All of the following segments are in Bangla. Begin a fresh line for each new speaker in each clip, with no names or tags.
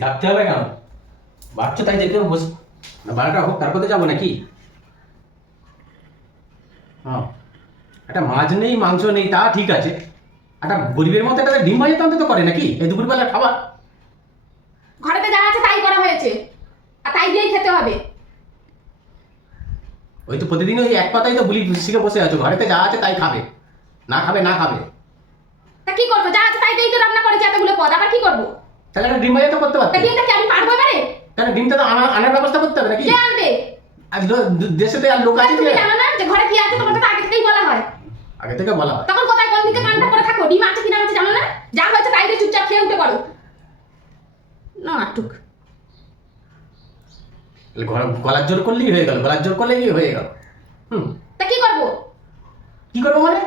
ডাকতে হবে কেন? বাচ্চা তাই হবে বসে। বারোটা হোক তারপরে তো যাব নাকি? হ্যাঁ। একটা মাছ নেই মাংস নেই তা ঠিক আছে। একটা গরিবের মতো একটা ডিম ভাজি তো করে নাকি? এই দুপুরবেলা খাবার।
ঘরেতে যা আছে তাই করা হয়েছে। আর তাই দিয়েই খেতে হবে।
ওই তো প্রতিদিন ওই এক পাতাই তো বুলি শিখে বসে আছো। ঘরেতে যা আছে তাই খাবে। না খাবে না খাবে।
তা কি করব? যা আছে তাই দিয়েই তো রান্না করেছি এতগুলো পদ। আবার কি করব?
তাহলে একটা ডিম ভাজি তো করতে
তা
পারতে।
ডিমটা কি আমি পারব এবারে?
তাহলে ডিমটা তো আনা- আনার ব্যবস্থা করতে হবে নাকি?
কে আনবে?
আর দেশে তো আর লোক আছে
তুমি জানো না যে ঘরে কি আছে? তোমাকে তো আগে থেকেই বলা হয়।
আগে থেকে বলা হয়।
তখন কোথায় কোন দিকে কানটা করে থাকো? ডিম আছে কিনা আছে জানো না? যা হয়েছে তাই দিয়ে চুপচাপ খেয়ে উঠে পড়ো। না আটুক।
গলার জোর করলেই হয়ে গেল গলার জোর করলেই হয়ে গেল। হুম।
তা কি করব?
কি করব মানে?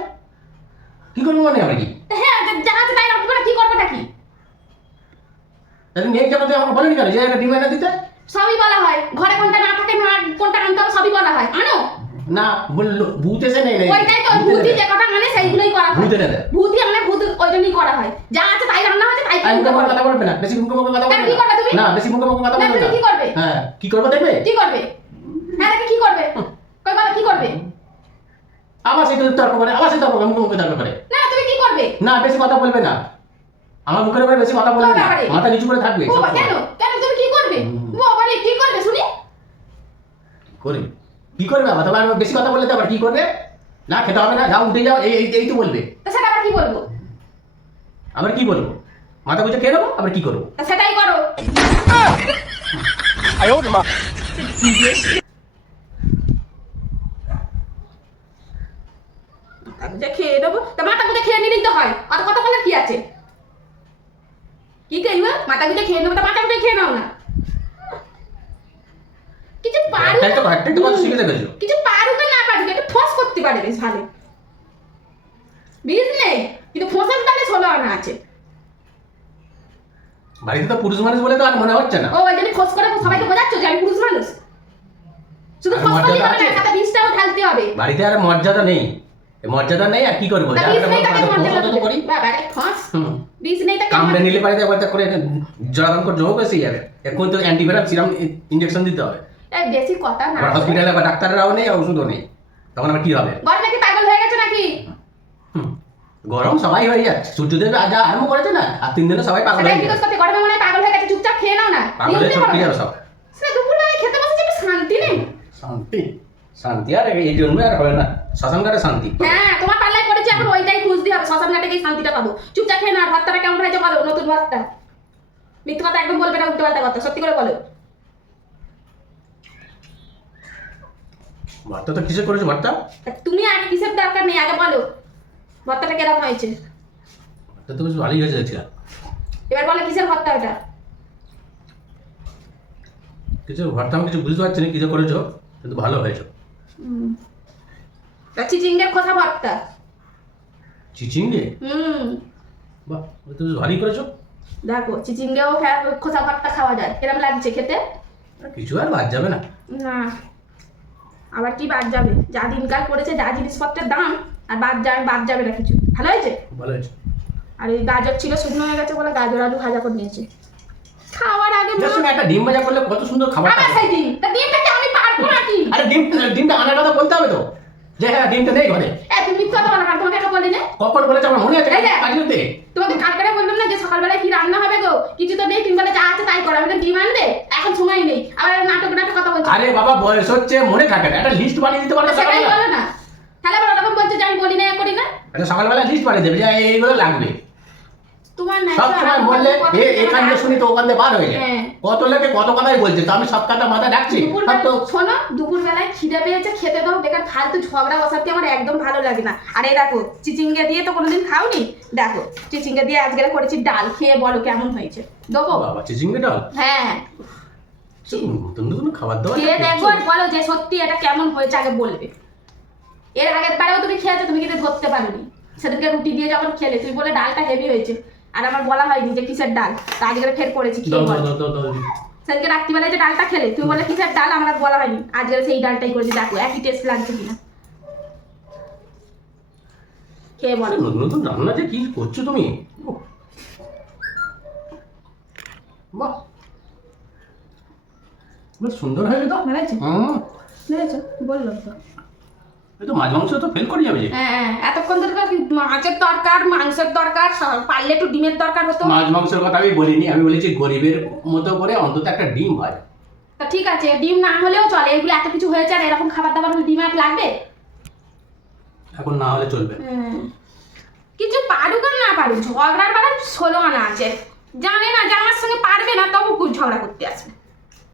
কি করব মানে আমরা কি?
হ্যাঁ যা- আছে তাই রাখব করে কি করব নাকি
তাহলে নিয়ে যাব তো আমাকে বলেনি কেন? যে একটা ডিম এনে দিতে?
সবই বলা হয়। ঘরে কোনটা না থাকে না কোনটা আনতে হবে সবই বলা হয়। আনো?
না বলল ভূত এসে নেই নেই।
ওইটাই তো ভূতি যে কথা মানে সেইগুলোই করা হয়।
ভূত এনে দেয়।
ভূতি মানে ভূত ওই জন্যই করা হয়। যা আছে তাই রান্না হয়েছে তাই
মুখে
পড়ো।
কথা বলবে না। বেশি মুখে মুখে কথা বলবে
কি করবে তুমি?
না। বেশি মুখে মুখে কথা
না,
বলবে
তুমি
না।
কি করবে?
হ্যাঁ কি করব দেখবে?
কি করবে? হ্যাঁ দেখে কি করবে। কই বলো কি করবে?
আবার সেই তর্ক করে আবার সেই তর্ক করে মুখে মুখে তর্ক করে।
না তুমি কি করবে?
না বেশি কথা বলবে না। আমার মুখের উপরে বেশি কথা বলবে না। মাথা নিচু করে থাকবে।
কেন? কেন তুমি কি করবে?
হুম।
বাবা কি করবে শুনি?
করবে কি করবে আবার তোমার বেশি কথা বললে তো আবার কি করবে? না খেতে হবে না যাও উঠে যাও এই এই- তো বলবে।
তা সেটা আবার কি বলব?
আবার কি করব মাথা বুঝে খেয়ে নেব আবার কি করব?
তা সেটাই করো। মাথা গুঁজে খেয়ে নেব? তা মাথা গুঁজে খেয়ে নিলেই তো হয়। আর কথা বলার কি আছে কি মাথা গুঁজে খেয়ে নেব তা মাথা গুঁজে খেয়ে নাও না। কিছু পারুক কিছু পারুক না পারুক একটু ফোঁস করতে পারে বেশ ভালো। বীজ কিন্তু ফোঁসের তালে ষোলো আনা আছে।
বাড়িতে তো পুরুষ মানুষ বলে তো আর মনে হচ্ছে না।
ও ওই জন্য ফোঁস করে সবাইকে বোঝাচ্ছ যে আমি পুরুষ মানুষ। শুধু করলেই
মর্যাদা
হবে না
আছে?
সাথে ঢালতে হবে।
বাড়িতে আর মর্যাদা নেই। মর্যাদা নেই আর কি করব। করি। কামড়ে নিলে একবার করে করে যোগ এসে যাবে এখন তো অ্যান্টিবায়োটিক সিরাম ইঞ্জেকশন দিতে হবে।
বেশি কথা না।
হসপিটালে ডাক্তাররাও নেই ওষুধও নেই। তখন আবার কি হবে?
নাকি পাগল হয়ে গেছে নাকি?
গরম সবাই হয়ে যাচ্ছে। সূর্যদেব আজ আরম্ভ করেছে না আর তিন দিনে সবাই পাগল হয়ে যাচ্ছে।
গরমে মনে পাগল হয়ে গেছে চুপচাপ খেয়ে নাও না।
পাগল হয়ে যাবে সব।
সেটা দুপুরবেলায় খেতে বসেছে একটু শান্তি নেই।
শান্তি? শান্তি? আর এই জন্য আর হয় না। শ্মশান ঘাটে শান্তি।
হ্যাঁ তোমার পাল্লায় পড়েছে এখন ওইটাই খুঁজতে হবে। শ্মশান ঘাটে গিয়ে শান্তিটা পাবো। চুপচাপ খেয়ে না ভাতটা কেমন হয়েছে বলো নতুন ভাতটা মিথ্যে কথা একদম বলবে না উল্টো পাল্টা কথা সত্যি করে বলো।
ভর্তা তো কিসে করেছ ভর্তা
তুমি আগে কিসের দরকার নেই আগে বলো ভর্তাটা কীরকম হয়েছে?
ভর্তা তো বেশ ভালোই হয়েছে দেখছিলাম।
এবার বলো কিসের ভর্তা ওটা?
কিছু ভর্তা আমি কিছু বুঝতে পারছি না কিছু করেছ কিন্তু ভালো হয়েছে।
চিচিঙ্গের কথা ভর্তা
চিচিঙ্গে?
হুম।
বাহ ওই তো বেশ ভালোই করেছ।
দেখো চিচিঙ্গেও ভর্তা খাওয়া যায়। কিরম লাগছে খেতে?
কিছু আর বাদ যাবে না।
না। আবার কি বাদ যাবে? যা দিনকাল পড়েছে যা জিনিসপত্রের দাম আর বাদ যাবে বাদ যাবে না কিছু। ভালো হয়েছে?
ভালো হয়েছে।
আর এই গাজর ছিল শুকনো হয়ে গেছে বলে গাজর আলু ভাজা করে নিয়েছে। খাওয়ার আগে
একটা ডিম ভাজা করলে কত সুন্দর খাবার
আবার সেই ডিম। তা ডিমটা নাকি
আরে ডিম ডিমটা আনার কথা বলতে হবে তো। যে হ্যাঁ ডিমটা নেই ঘরে।
এ তুমি মিথ্যা কথা বলো না তোমাকে একটা বলি না?
কখন বলেছে আমার মনে আছে?
যে।
কাজতে
তোমাকে কালকে বললাম না যে সকালবেলায় কি রান্না হবে গো? কিছু তো নেই যা আছে তাই করো। আমি তো ডিম আনবে এখন সময় নেই। আবার নাটক নাটক কথা বলছি।
আরে বাবা বয়স হচ্ছে মনে থাকে না। একটা লিস্ট বানিয়ে দিতে পারো সকালবেলা।
না। তাহলে আবার ওরকম বলছে যে আমি বলি না করি না।
সকালবেলা লিস্ট বানিয়ে দেবে যে এইগুলো লাগবে।
তোমার না
সব সময় বললে এ এখান থেকে শুনি তো ওখান থেকে বার হয়ে। যায়। কত লোকে কত কথাই বলছে তো আমি সব কথা মাথায় রাখছি তো
শোনো দুপুর বেলায় খিদে পেয়েছে খেতে দাও বেকার ফালতু ঝগড়া বসাতে আমার একদম ভালো লাগে না। আর এই দেখো চিচিঙ্গে দিয়ে তো কোনোদিন খাওনি? দেখো চিচিঙ্গে দিয়ে আজকে করেছি ডাল খেয়ে বলো কেমন হয়েছে? দেবো?
বাবা চিচিঙ্গে ডাল?
হ্যাঁ।
নতুন নতুন খাবার দাবার
খেয়ে দেখো আর বলো যে সত্যি এটা কেমন হয়েছে আগে বলবে। এর আগের বারেও তুমি খেয়েছো তুমি কিন্তু ধরতে পারোনি। সেদিনকে রুটি দিয়ে যখন খেলে তুমি বলে ডালটা হেভি হয়েছে। আর আমার বলা হয়নি যে কিসের ডাল তা আজকে ফের করেছি খেয়ে
দাও
বলো। সেদিনকে রাত্রিবেলায় যে ডালটা খেলে তুমি বলে কিসের ডাল আমার বলা হয়নি। আজকে সেই ডালটাই করেছি দেখো একই টেস্ট লাগছে কিনা। খেয়ে বলো।
নতুন নতুন রান্না যে কি করছ তুমি? বাহ। সুন্দর হয়েছে তো?
হয়েছে বললাম তো।
তো মাছ মাংস তো ফেল করে যাবে
হ্যাঁ হ্যাঁ, এতক্ষণ ধরে মাছের দরকার মাংসের দরকার পারলে একটু ডিমের দরকার হতো।
মাছ মাংসের কথা আমি বলিনি আমি বলেছি গরিবের মতো করে অন্তত একটা ডিম হয়।
তা ঠিক আছে ডিম না হলেও চলে এগুলো এত কিছু হয়েছে আর এরকম খাবার দাবার ডিম আর লাগবে?
এখন না হলে চলবে।
কিছু পারুক আর না পারুক ঝগড়ার বেলা ষোলো আনা আছে। জানে না যে আমার সঙ্গে পারবে না তবু ঝগড়া করতে আসবে।